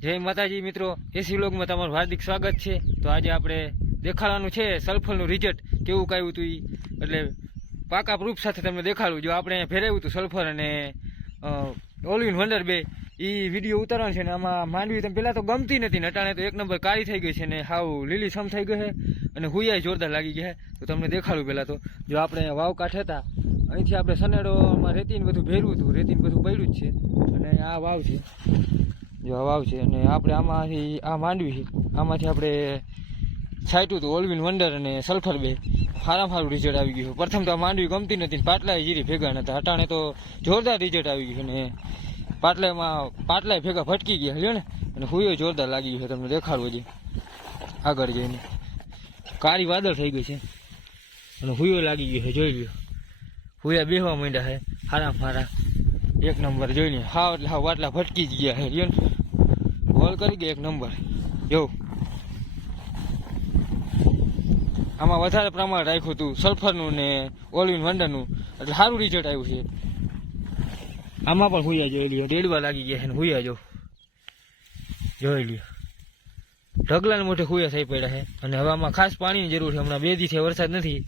જય માતાજી મિત્રો, એસી વ્લોગમાં તમારું હાર્દિક સ્વાગત છે। તો આજે આપણે દેખાડવાનું છે સલ્ફરનું રિઝલ્ટ કેવું કાયું હતું એ, એટલે પાકા પ્રૂફ સાથે તમને દેખાડું। જો આપણે ફેરવ્યું હતું સલ્ફર અને ઓલ ઇન વન્ડર બે, એ વિડીયો ઉતારવાનો છે ને આમાં માંડવી તમે પહેલાં તો ગમતી નથી ને અટાણે તો એક નંબર કાળી થઈ ગઈ છે ને હાવ લીલી સમ થઈ ગઈ છે અને હુયાય જોરદાર લાગી ગયા છે। તો તમને દેખાડું પહેલાં તો જો આપણે વાવ કાંઠે હતા, અહીંથી આપણે સનેડોમાં રેતીને બધું ભેરવું હતું, રેતીને બધું પડ્યું જ છે અને આ વાવ છે, જો આ વાવ છે અને આપણે આમાંથી આ માંડવી છે, આમાંથી આપણે છાંટ્યું હતું ઓલ ઇન વન્ડર અને સલ્ફર બે, સારામાં સારું રિઝલ્ટ આવી ગયું। પ્રથમ તો આ માંડવી ગમતી નથી ને પાટલાય જીરી ભેગા નતા, અટાણે તો જોરદાર રિઝલ્ટ આવી ગયું અને પાટલાય ભેગા ફટકી ગયા લ્યો ને, અને હુયો જોરદાર લાગી ગયું છે। તમને દેખાડવું છે આગળ જઈને, કાળી વાદળ થઈ ગઈ છે અને હુયો લાગી ગયો છે, જોઈ લ્યો હુયા બેહવા માંડ્યા છે સારામાં સારા એક નંબર જોઈ લે, હાવ એટલે હાવ વાટલા ફટકી જ ગયા છે લ્યો ને, હોલ કરી ગયા એક નંબર। જો આમાં વધારે પ્રમાણ રાખ્યું હતું સલ્ફરનું ને ઓલ ઇન વન્ડરનું, એટલે સારું રિઝલ્ટ આવ્યું છે। આમાં પણ હુયા જોઈ લ્યો, ડેડવા લાગી ગયા છે ને હુયા જોઈ લ્યો, ઢગલાને મોઢે હુયા થઈ પડ્યા છે અને હવે આમાં ખાસ પાણીની જરૂર છે। હમણાં 2 દિવસથી વરસાદ નથી,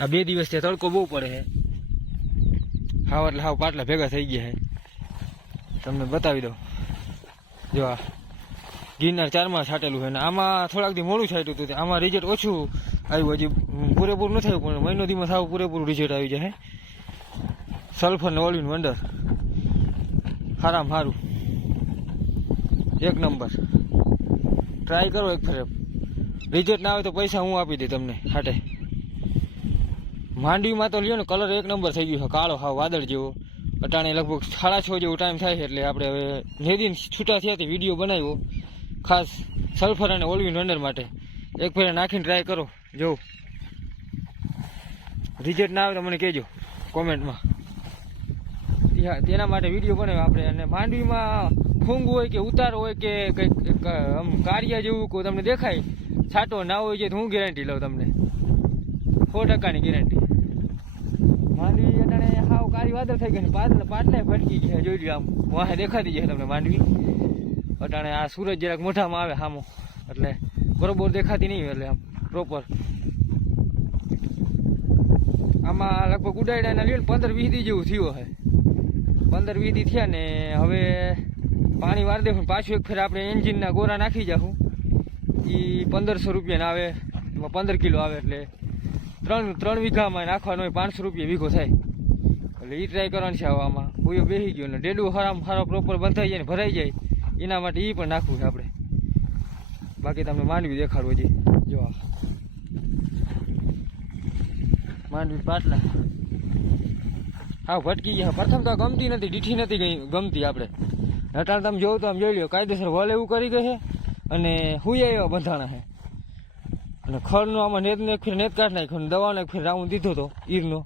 આ 2 દિવસથી તડકો બહુ પડે છે, હાવ એટલે હાવ પાટલા ભેગા થઈ ગયા છે। તમને બતાવી દો, જો આ ગિરનાર 4માં છાંટેલું છે ને આમાં થોડાક દી મોડું છાંટ્યું હતું, આમાં રિઝલ્ટ ઓછું આવ્યું, હજી પૂરેપૂરું ન થયું પણ મહિનો દીમાં સાવ પૂરેપૂરું રિઝલ્ટ આવી જાય સલ્ફર ને ઓલ ઇન વન્ડર, સારામાં સારું એક નંબર। ટ્રાય કરો એક ફેર, રિઝલ્ટ ના આવે તો પૈસા હું આપી દઈ તમને હાટે। માંડવીમાં તો લ્યો ને કલર એક નંબર થઈ ગયો છે, કાળો હાવ વાદળ જેવો। અટાણે લગભગ 6:30 જેવો ટાઈમ થાય છે, એટલે આપણે હવે નેદીને છૂટા થયા તે વિડીયો બનાવ્યો ખાસ સલ્ફર અને ઓલ ઇન વન્ડર માટે। એક ફેર નાખીને ટ્રાય કરો, જો રિઝલ્ટ ના આવે તો મને કહેજો કોમેન્ટમાં, તેના માટે વિડીયો બનાવ્યો આપણે। અને માંડવીમાં ફૂંગ હોય કે ઉતાર હોય કે કંઈક આમ કારિયા જેવું કોઈ તમને દેખાય, છાંટો ના હોય છે તો હું ગેરંટી લઉં તમને 100%ની ગેરંટી। માંડવી અટાણે હાવ કાળી વાદળ થઈ ગઈ ને પાટલાય ફટકી ગયા, જોઈ લો આમ વાહે દેખાતી જાય તમને માંડવી। અટાણે આ સૂરજ જરાક મોઢામાં આવે સામો એટલે બરોબર દેખાતી નહીં, એટલે આમ પ્રોપર આમાં લગભગ ઉડાડ્યાના લ્યો ને 15-20 દી જેવું થયું છે, 15-20 દી થયા ને હવે પાણી વાર દેવું, પાછું એક ફેર આપણે એન્જિનના ગોરા નાખી જાઉં, એ 1500 રૂપિયાના આવે, એમાં 15 કિલો આવે, એટલે 3 વીઘામાં નાખવાનો હોય 500 રૂપિયા વીઘો થાય, એટલે એ ટ્રાય કરવાની છે। આમાં કોઈ બેસી ગયો ને ડેડું હરામ સારો પ્રોપર બંધાઈ જાય ને ભરાઈ જાય, એના માટે એ પણ નાખવું છે આપણે। બાકી તમને માંડવી દેખાડવું છે, જો આ માંડવી પાટલા હા ભટકી ગયા। પ્રથમ તો ગમતી નથી, દીઠી નથી ગઈ ગમતી આપણે, અટાણ તમે જોવું તો આમ જોઈ લો કાયદેસર વલ એવું કરી ગઈ છે અને હુયા એવા બંધાણા છે, અને ખડનો આમાં નેતને એક ફેર નેત કાઢ નાખ્યો, દવાનો એક ફેર રાઉન્ડ દીધો હતો ઈરનો,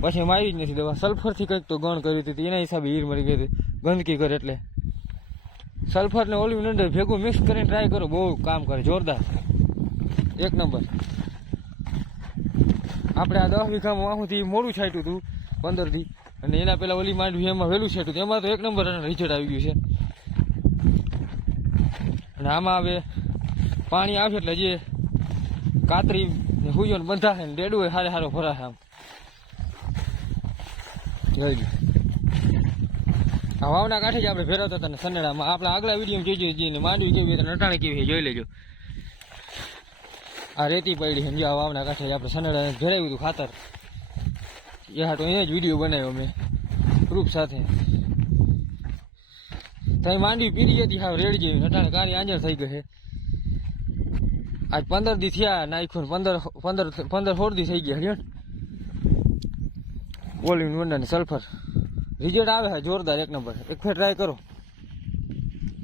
પછી એમ આવી જ નથી દવા, સલ્ફરથી કંઈક તો ગણ કરી હતી એના હિસાબે ઈર મરી ગઈ હતી ગંદકી કરે, એટલે સલ્ફર ને ઓલ ઇન વન્ડર ભેગું મિક્સ કરીને ટ્રાય કરો, બહુ કામ કરે જોરદાર એક નંબર। આપણે આ 10 વીઘામાં વાહુથી મોડું છાંટ્યું હતું 15 દી, અને એના પહેલાં ઓલી માંડવી એમાં વહેલું છાંટ્યું હતું, એમાં તો એક નંબર રિઝલ્ટ આવી ગયું છે। અને આમાં હવે પાણી આવશે એટલે જે કાતરી હુયો બંધાશે ને ડેડું હોય સારો ભરાશે આમ જોઈ લો। આ વાવના કાંઠે જ આપણે ફેરવતા હતા ને સનેડામાં, આપણા આગલા વિડીયો જોઈ ને માંડવી કેવી હતી નટાણી કેવી જોઈ લેજો। આ રેતી પડી છે, આ વાવના કાંઠે આપણે સનેડા ભેરાવ્યું હતું ખાતર, એ હા તો અહીંયા જ વિડીયો બનાવ્યો મેં પ્રૂફ સાથે। ત્યાં માંડવી પીરી હતી હાવ રેડ જેવી, નટાણે કાળી આંજણ થઈ ગઈ છે। આજ 15 દી થયા નાખ્યું, 15-16 દી થઈ ગયા લ્યો ને ઓલ ઇન વન્ડર ને સલ્ફર, રિઝલ્ટ આવે છે જોરદાર એક નંબર। એક ફેર ટ્રાય કરો।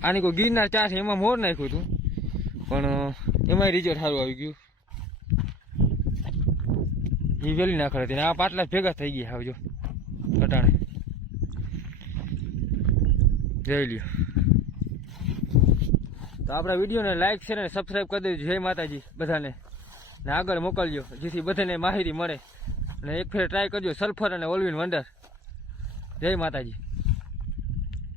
આની કોઈ ગિરનાર 4 છે એમાં મોર નાખ્યું હતું પણ એમાંય રિઝલ્ટ સારું આવી ગયું, એ વેલી નાખડ હતી ને આ પાટલા ભેગા થઈ ગયા આવજો અટાણે જોઈ લ્યો। તો આપણા વિડીયોને લાઈક શેર અને સબસ્ક્રાઈબ કરી દેજો। જય માતાજી બધાને, ને આગળ મોકલજો જેથી બધાને માહિતી મળે, અને એક ફેર ટ્રાય કરજો સલ્ફર અને ઓલ ઇન વન્ડર। જય માતાજી।